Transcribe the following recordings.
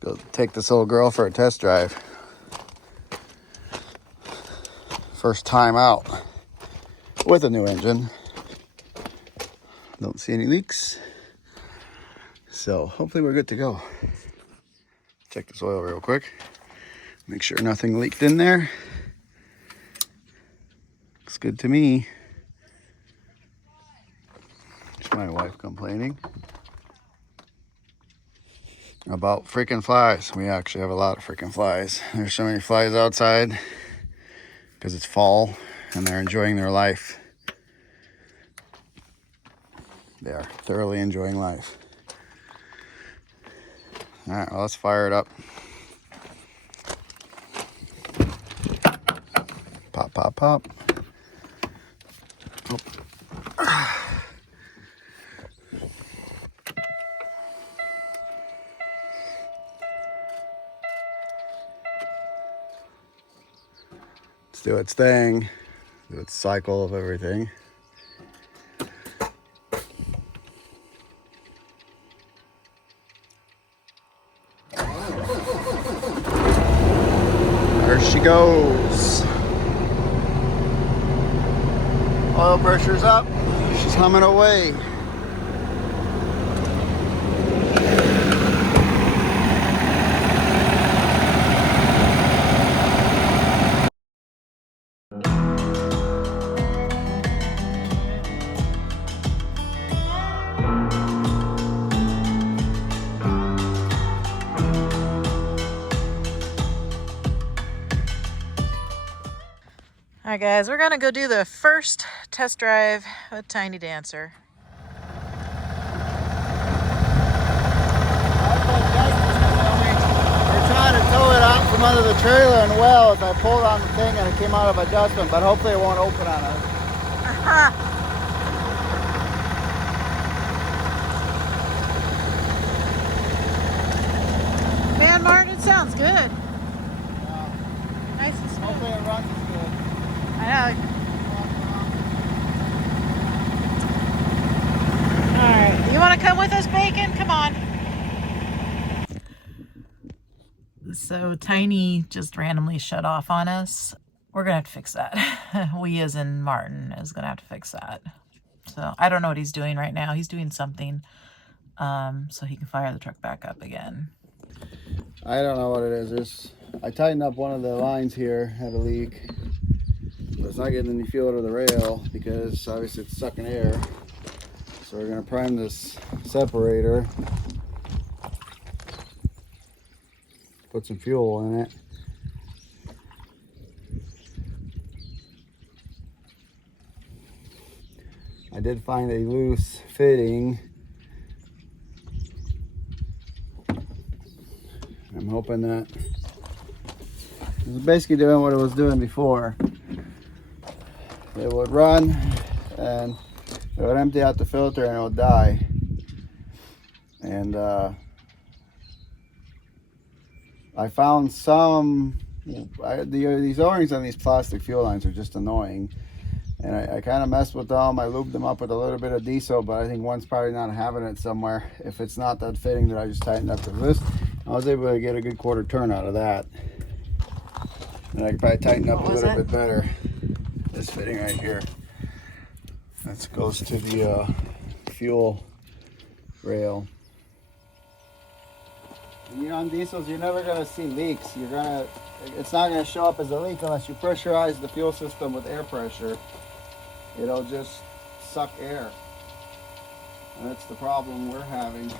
go take this little girl for a test drive. First time out with a new engine. Don't see any leaks. So hopefully we're good to go. Check this oil real quick. Make sure nothing leaked in there. Looks good to me. It's my wife complaining about freaking flies. We actually have a lot of freaking flies. There's so many flies outside because it's fall and they're enjoying their life. They are thoroughly enjoying life. All right, well, let's fire it up. Pop, pop, pop. Oh. Let's do its thing, do its cycle of everything. There she goes. Oil pressure's up. She's humming away. All right, guys, we're gonna go do the first test drive with Tiny Dancer. We're trying to tow it out from under the trailer, and well, as I pulled on the thing and it came out of adjustment, but hopefully it won't open on us. Man, Martin, it sounds good. Yeah. Nice and smooth. Hopefully it runs as good. I know. All right, you want to come with us, Bacon? Come on. So Tiny just randomly shut off on us. We're gonna have to fix that. We, as in Martin, is gonna have to fix that. So I don't know what he's doing right now. He's doing something so he can fire the truck back up again. I don't know what it is. I tightened up one of the lines here, had a leak. But it's not getting any fuel to the rail because obviously it's sucking air. So we're going to prime this separator. Put some fuel in it. I did find a loose fitting. I'm hoping that it's basically doing what it was doing before. It would run and it would empty out the filter and it would die. And I found some, these O-rings on these plastic fuel lines are just annoying. And I kind of messed with them. I lubed them up with a little bit of diesel, but I think one's probably not having it somewhere. If it's not that fitting that I just tightened up to this, I was able to get a good quarter turn out of that. And I could probably tighten up a little bit better. This fitting right here. That goes to the fuel rail. And, you know, on diesels, you're never gonna see leaks. It's not gonna show up as a leak unless you pressurize the fuel system with air pressure. It'll just suck air. And that's the problem we're having.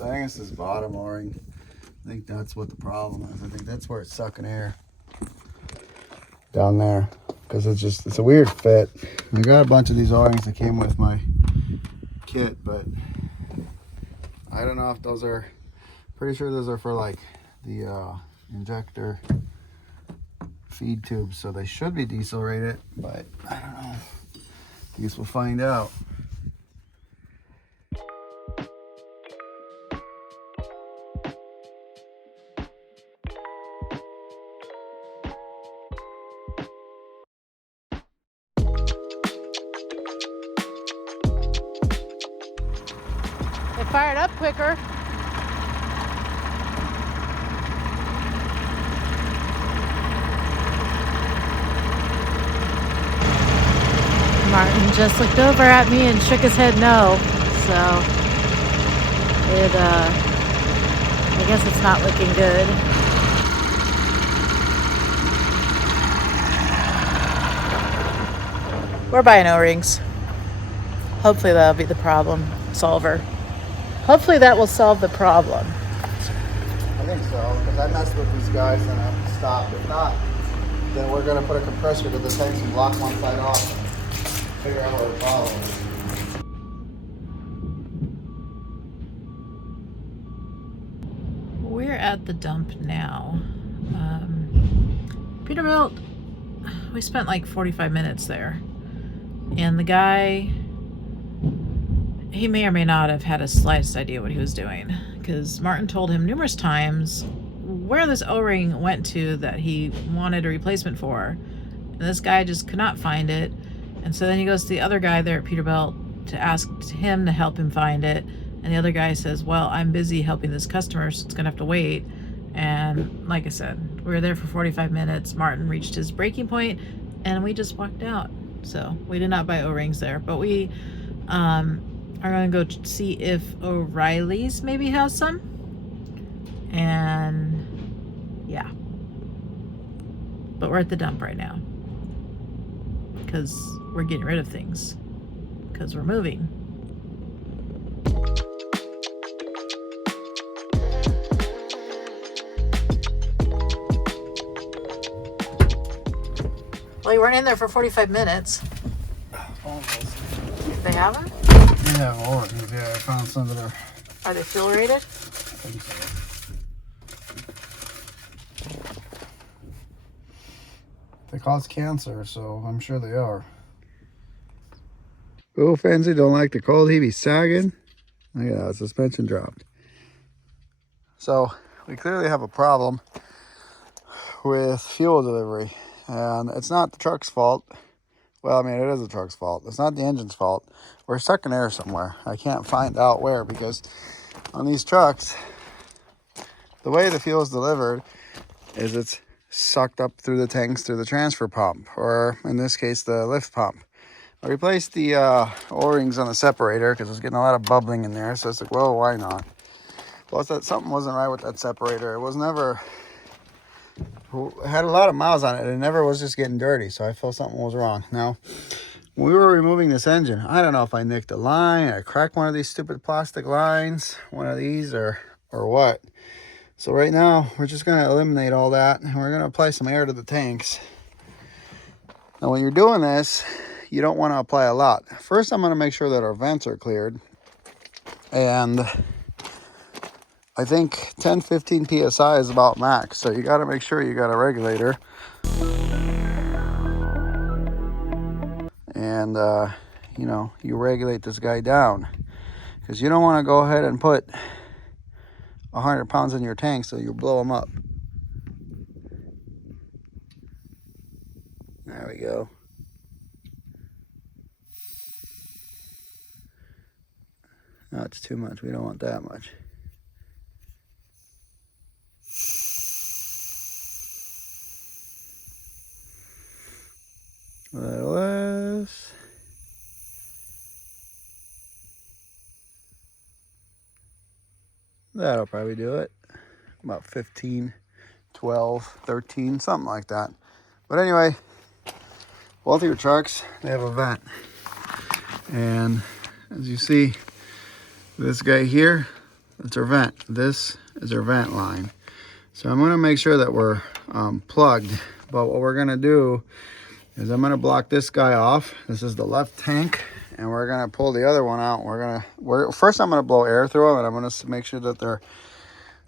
I think it's this bottom O-ring. I think that's what the problem is. I think that's where it's sucking air. Down there. Because it's a weird fit. I got a bunch of these O-rings that came with my kit, but I don't know if those are, pretty sure those are for like the injector feed tubes, so they should be diesel rated, but I don't know. I guess we'll find out. It fired up quicker. Martin just looked over at me and shook his head no. So I guess it's not looking good. We're buying O-rings. Hopefully that'll be the problem solver. Hopefully that will solve the problem. I think so, because I messed with these guys and I have to stop. If not, then we're going to put a compressor to the tanks and block one side off and figure out what the problem is. We're at the dump now. Peterbilt, we spent like 45 minutes there. And the guy, he may or may not have had a slightest idea what he was doing, because Martin told him numerous times where this O-ring went to that he wanted a replacement for. And this guy just could not find it. And so then he goes to the other guy there at Peterbilt to ask him to help him find it. And the other guy says, well, I'm busy helping this customer, so it's gonna have to wait. And like I said, we were there for 45 minutes. Martin reached his breaking point and we just walked out. So we did not buy O-rings there, but we are gonna go see if O'Reilly's maybe has some. And yeah, but we're at the dump right now because we're getting rid of things because we're moving. Well, you weren't in there for 45 minutes. Almost. They have them? Yeah, orange. Yeah, I found some that are. Are they fuel rated? I think so. They cause cancer, so I'm sure they are. Oh, Fancy don't like the cold. He be sagging. Look at that, suspension dropped. So we clearly have a problem with fuel delivery, and it's not the truck's fault. Well, I mean, it is the truck's fault. It's not the engine's fault. We're stuck in air somewhere. I can't find out where, because on these trucks, the way the fuel is delivered is it's sucked up through the tanks through the transfer pump, or in this case, the lift pump. I replaced the O-rings on the separator because it's getting a lot of bubbling in there. So it's like, well, why not? Well, it's that something wasn't right with that separator. It was never, it had a lot of miles on it. It never was just getting dirty. So I felt something was wrong. Now, when we were removing this engine, I don't know if I nicked a line, I cracked one of these stupid plastic lines, one of these, or what. So right now, we're just going to eliminate all that, and we're going to apply some air to the tanks. Now, when you're doing this, you don't want to apply a lot. First, I'm going to make sure that our vents are cleared. And I think 10-15 PSI is about max. So you got to make sure you got a regulator. And, you know, you regulate this guy down. Because you don't want to go ahead and put 100 pounds in your tank so you blow them up. There we go. No, it's too much. We don't want that much. A little less. That'll probably do it. About 15, 12, 13, something like that. But anyway, both of your trucks, they have a vent. And as you see, this guy here, that's our vent. This is our vent line. So I'm going to make sure that we're plugged. But what we're going to do is I'm going to block this guy off. This is the left tank. and we're gonna pull the other one out. First I'm gonna blow air through them, and I'm gonna make sure that they're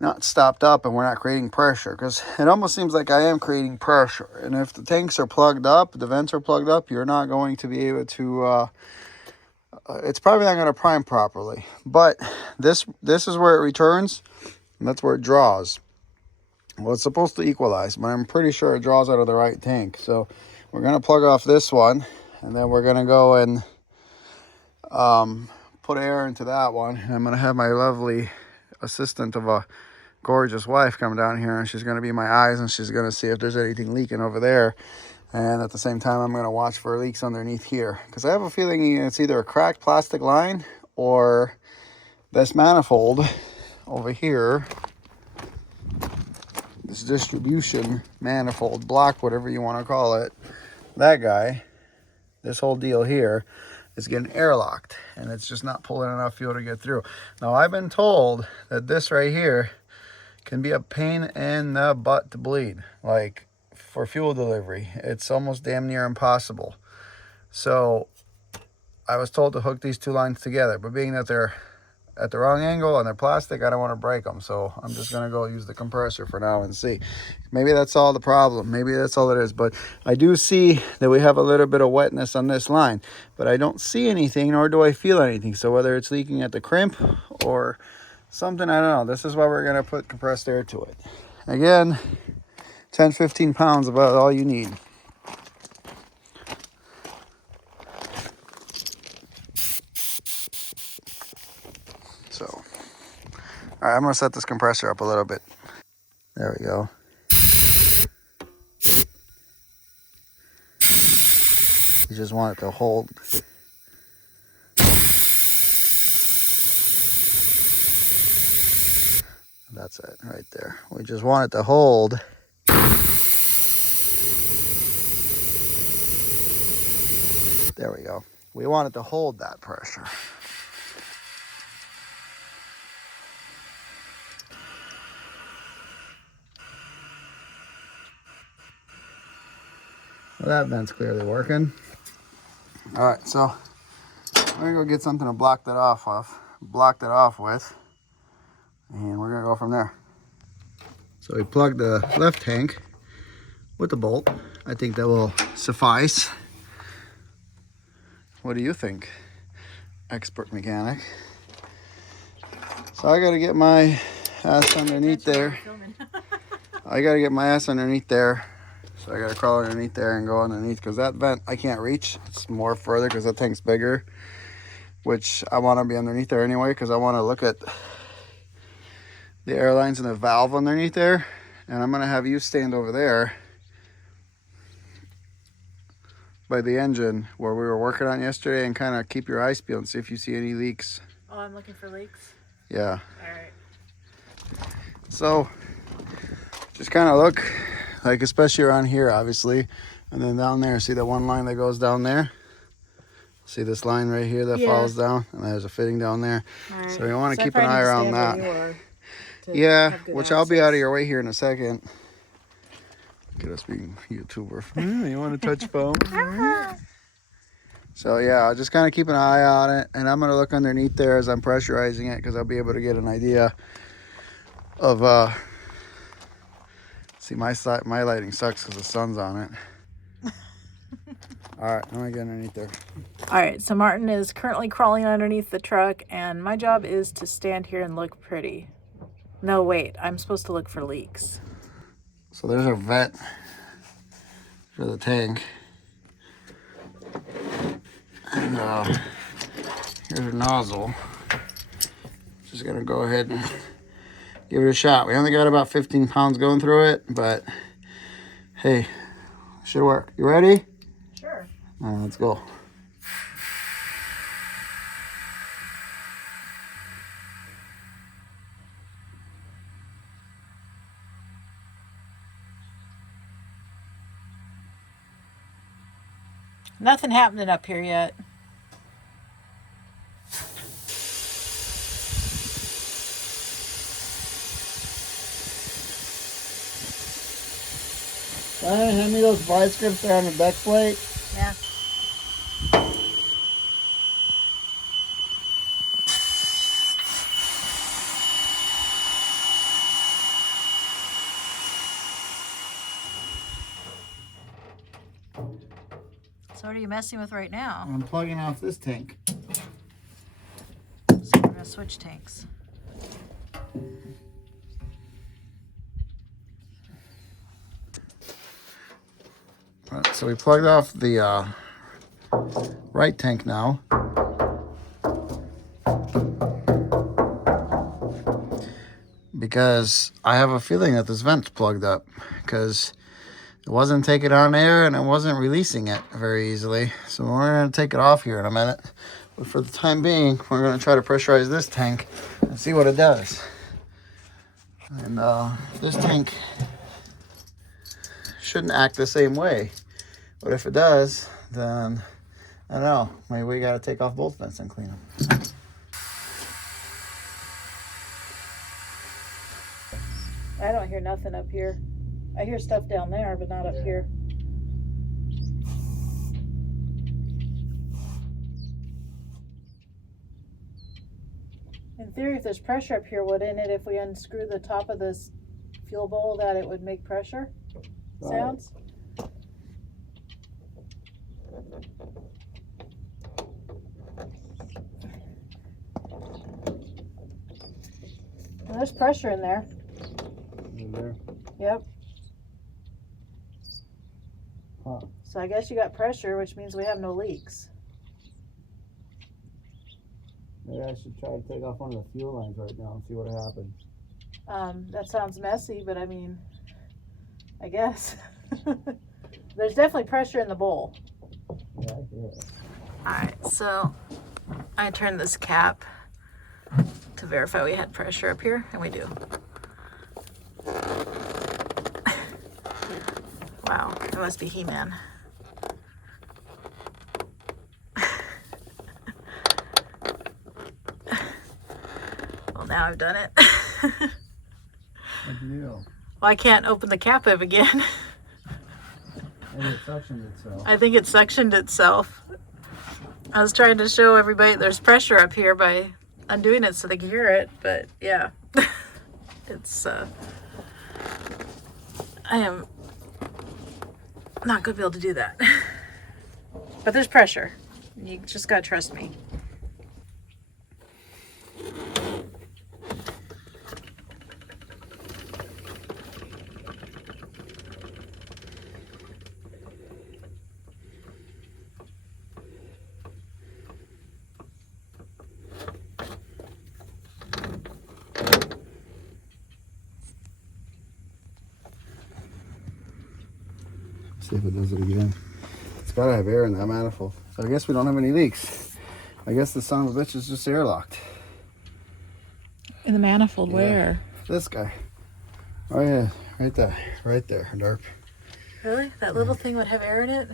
not stopped up and we're not creating pressure, because it almost seems like I am creating pressure. And if the tanks are plugged up, the vents are plugged up, you're not going to be able to it's probably not going to prime properly. But this is where it returns, and that's where it draws. Well, it's supposed to equalize, but I'm pretty sure it draws out of the right tank. So we're going to plug off this one, and then we're going to go and put air into that one. And I'm going to have my lovely assistant of a gorgeous wife come down here, and she's going to be my eyes, and she's going to see if there's anything leaking over there. And at the same time, I'm going to watch for leaks underneath here, because I have a feeling it's either a cracked plastic line or this manifold over here, this distribution manifold block, whatever you want to call it, that guy, this whole deal here is getting airlocked, and it's just not pulling enough fuel to get through. Now, I've been told that this right here can be a pain in the butt to bleed, like for fuel delivery. It's almost damn near impossible. So I was told to hook these two lines together, but being that they're at the wrong angle and they're plastic, I don't want to break them. So I'm just going to go use the compressor for now and see. Maybe that's all the problem. Maybe that's all it is. But I do see that we have a little bit of wetness on this line, but I don't see anything, nor do I feel anything. So whether it's leaking at the crimp or something, I don't know. This is why we're going to put compressed air to it. Again, 10-15 pounds, about all you need. So, all right, I'm going to set this compressor up a little bit. There we go. You just want it to hold. That's it right there. We just want it to hold. There we go. We want it to hold that pressure. Well, that vent's clearly working. All right, so I'm gonna go get something to block that off with, and we're gonna go from there. So we plugged the left tank with the bolt. I think that will suffice. What do you think, expert mechanic? So I gotta get my ass underneath there. I gotta get my ass underneath there. So I gotta crawl underneath there and go underneath, because that vent I can't reach. It's more further because that tank's bigger, which I want to be underneath there anyway, because I want to look at the air lines and the valve underneath there. And I'm gonna have you stand over there by the engine where we were working on yesterday, and kind of keep your eyes peeled and see if you see any leaks. Oh, I'm looking for leaks? Yeah. All right. So just kind of look, like especially around here, obviously, and then down there. See that one line that goes down there? See this line right here that falls down, and there's a fitting down there. Right. So you want to keep an eye around that. Yeah, which I'll be out of your way here in a second. Look at us being YouTuber. You want to touch phone? So yeah, I'll just kind of keep an eye on it, and I'm gonna look underneath there as I'm pressurizing it, because I'll be able to get an idea of see, my lighting sucks because the sun's on it. All right, I'm gonna get underneath there. All right, so Martin is currently crawling underneath the truck, and my job is to stand here and look pretty. No, wait, I'm supposed to look for leaks. So there's a vent for the tank. And here's a nozzle. Just gonna go ahead and give it a shot. We only got about 15 pounds going through it, but hey, should work. You ready? Sure. All right, let's go. Nothing happening up here yet. Hand me those vice grips there on the deck plate. Yeah. So what are you messing with right now? I'm plugging off this tank. So we're gonna switch tanks. Right, so we plugged off the right tank now. Because I have a feeling that this vent's plugged up, because it wasn't taking on air and it wasn't releasing it very easily. So we're going to take it off here in a minute. But for the time being, we're going to try to pressurize this tank and see what it does. And this tank shouldn't act the same way. But if it does, then I don't know. Maybe we got to take off both vents and clean them. I don't hear nothing up here. I hear stuff down there, but not up here. In theory, if there's pressure up here, wouldn't it, if we unscrew the top of this fuel bowl, that it would make pressure sounds? Well, there's pressure in there. In there? Yep. Huh. So I guess you got pressure, which means we have no leaks. Maybe I should try to take off one of the fuel lines right now and see what happens. That sounds messy, but I mean, I guess. There's definitely pressure in the bowl. Yeah, I hear it. Alright, so I turned this cap to verify we had pressure up here, and we do. Wow, it must be He-Man. Well, now I've done it. What'd you do? Well, I can't open the cap up again. Maybe it suctioned itself. I think it suctioned itself. I was trying to show everybody there's pressure up here by undoing it so they can hear it, but yeah. It's, I am not going to be able to do that. But there's pressure. You just got to trust me. See if it does it again. It's got to have air in that manifold. So I guess we don't have any leaks. I guess the son of a bitch is just airlocked. In the manifold, Yeah. where? This guy. Oh yeah, right there. Right there, derp. Really? That little thing would have air in it?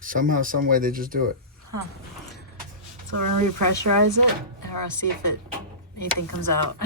Somehow, some way they just do it. Huh. So we're going to repressurize it, and we're going to see if anything comes out.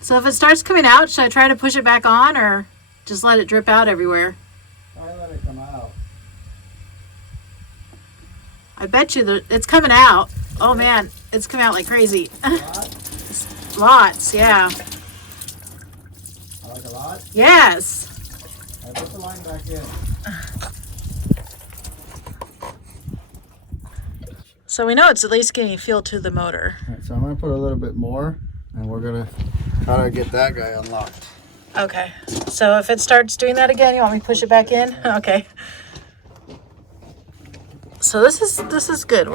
So if it starts coming out, should I try to push it back on or just let it drip out everywhere? I let it come out. I bet you that it's coming out. Oh man, it's coming out like crazy. Lots, yeah. Like a lot? Yes. I put the line back in. So we know it's at least getting fuel to the motor. All right, so I'm gonna put a little bit more, and we're gonna try to get that guy unlocked. Okay. So if it starts doing that again, you want me to push it back in? Okay. So this is good.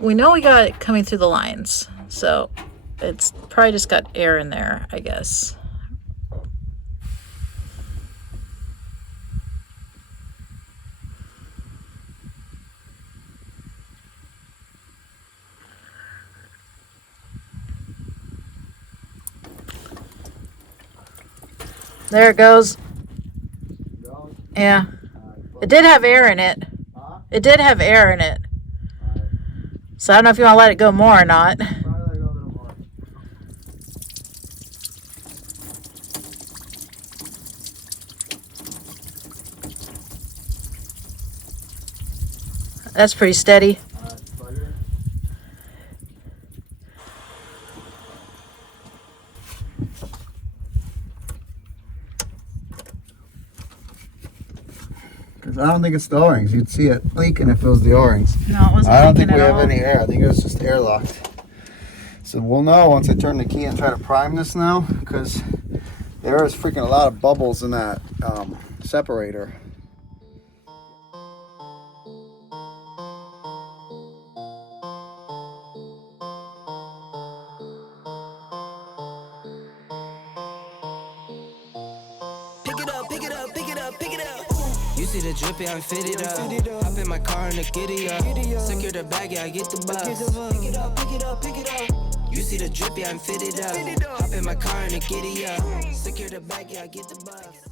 We know we got it coming through the lines. So it's probably just got air in there, I guess. There it goes. Yeah. It did have air in it. It did have air in it. So I don't know if you want to let it go more or not. That's pretty steady. Because I don't think it's the O-rings. You'd see it leaking if it was the O-rings. No, it wasn't I don't think leaking we at have all. any air. I think it was just airlocked. So we'll know once I turn the key and try to prime this now, because there is freaking a lot of bubbles in that separator. You see the drip, yeah, I'm fitted up. Hop in my car and the giddy up. Secure the bag, yeah, I get the bus. Pick it up, pick it up, pick it up. You see the drip, yeah, I'm fitted up. Hop in my car and the giddy up. Secure the bag, yeah, I get the bus.